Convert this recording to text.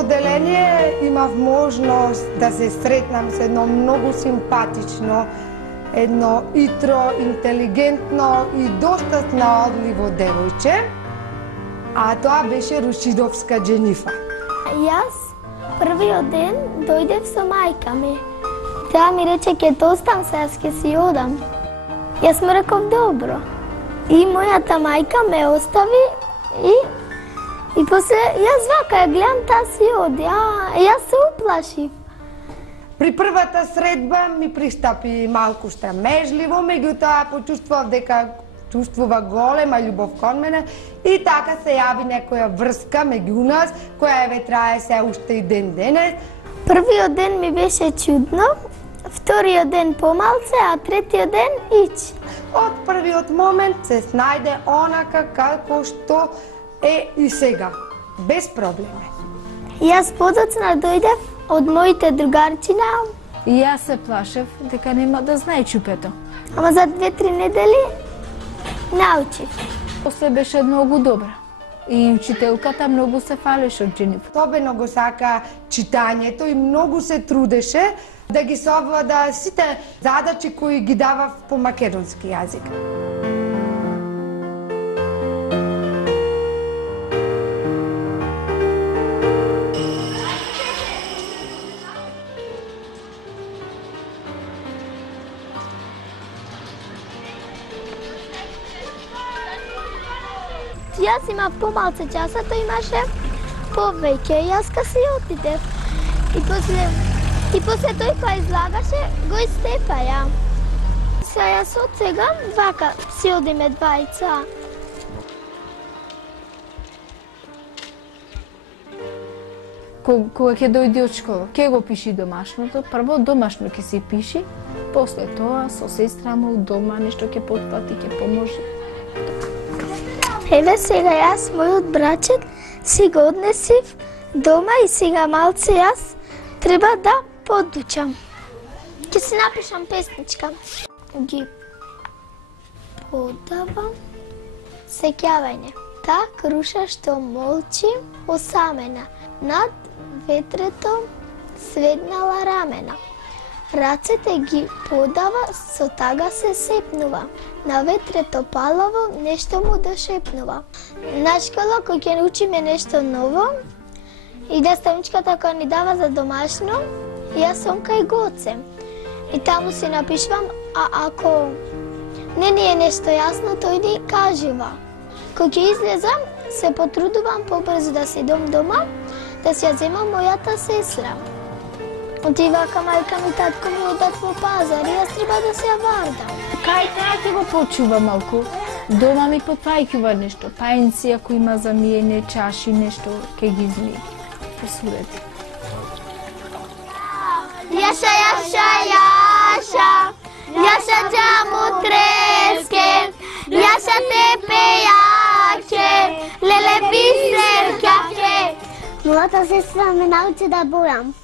одделение имав можност да се сретнам со едно многу симпатично, едно итро, интелигентно и доста снаодливо девојче, а тоа беше Рушидовска Џенифа. Јас првиот ден дојдев со мајка ми. Таа ми рече ќе те оставам се, јас ќе си одам. Јас му реков добро. И мојата мајка ме остави и после јас вака ја гледам, таа си оди, јас се уплашив. При првата средба ми пристапи малку страмежливо, меѓутоа почувствував дека чувствува голема љубов кон мене и така се јави некоја врска меѓу нас, која еве трае се уште и ден денес. Првиот ден ми беше чудно, вториот ден помалце, а третиот ден ич. Од првиот момент се снајде онака како што е и сега, без проблеми. Јас подоцна дојдев од моите другарчина. И јас се плашев дека нема да знае чупето. Ама за 2-3 недели научив. После беше многу добра. И учителката многу се фалеше од Џенифа. Особено го сака читањето и многу се трудеше да ги совлада сите задачи кои ги дава по македонски јазик. Јас имав помалце часа, тој имаше повеќе, јас ка си отидев. И после тој па излагаше, го истепа ја. Сега јас од сега, вака, си одиме двајца. Кога ќе дојди од школа, ќе го пиши домашното, прво домашно ќе си пиши, после тоа со сестра му дома нешто ќе потпати, ќе поможи. Еве сега јас, мојот брачет, си го однесив дома и сега малце јас треба да подучам. Ќе си напишам песничка. Ги подавам сеќавање. Та круша што молчи осамена, над ветрето сведнала рамена. Рацете ги подава, со тага се сепнува. На ветрето палаво нешто му дошепнува. На школа кој ќе научиме нешто ново и наставничката која ни дава за домашно, јас сум кај Гоце. И таму си напишувам, а ако не ни е нешто јасно, тој ни кажува. Кој ќе излезам, се потрудувам побрзо да си идам дома, да си ја земам мојата сестра. Отива ка мајка ми, татко ми одат во пазар и јас треба да се ја вардам. Кај таа ќе го почува малку. Дома ми потпајќува нешто, пајници ако има за миење, чаши, нешто, ке ги измие. Посурети. Јаша, Јаша, Јаша, Јаша џаму треске, Јаша те пејаче, леле бисер ќаке. Мојата сестра ме научи да бојам.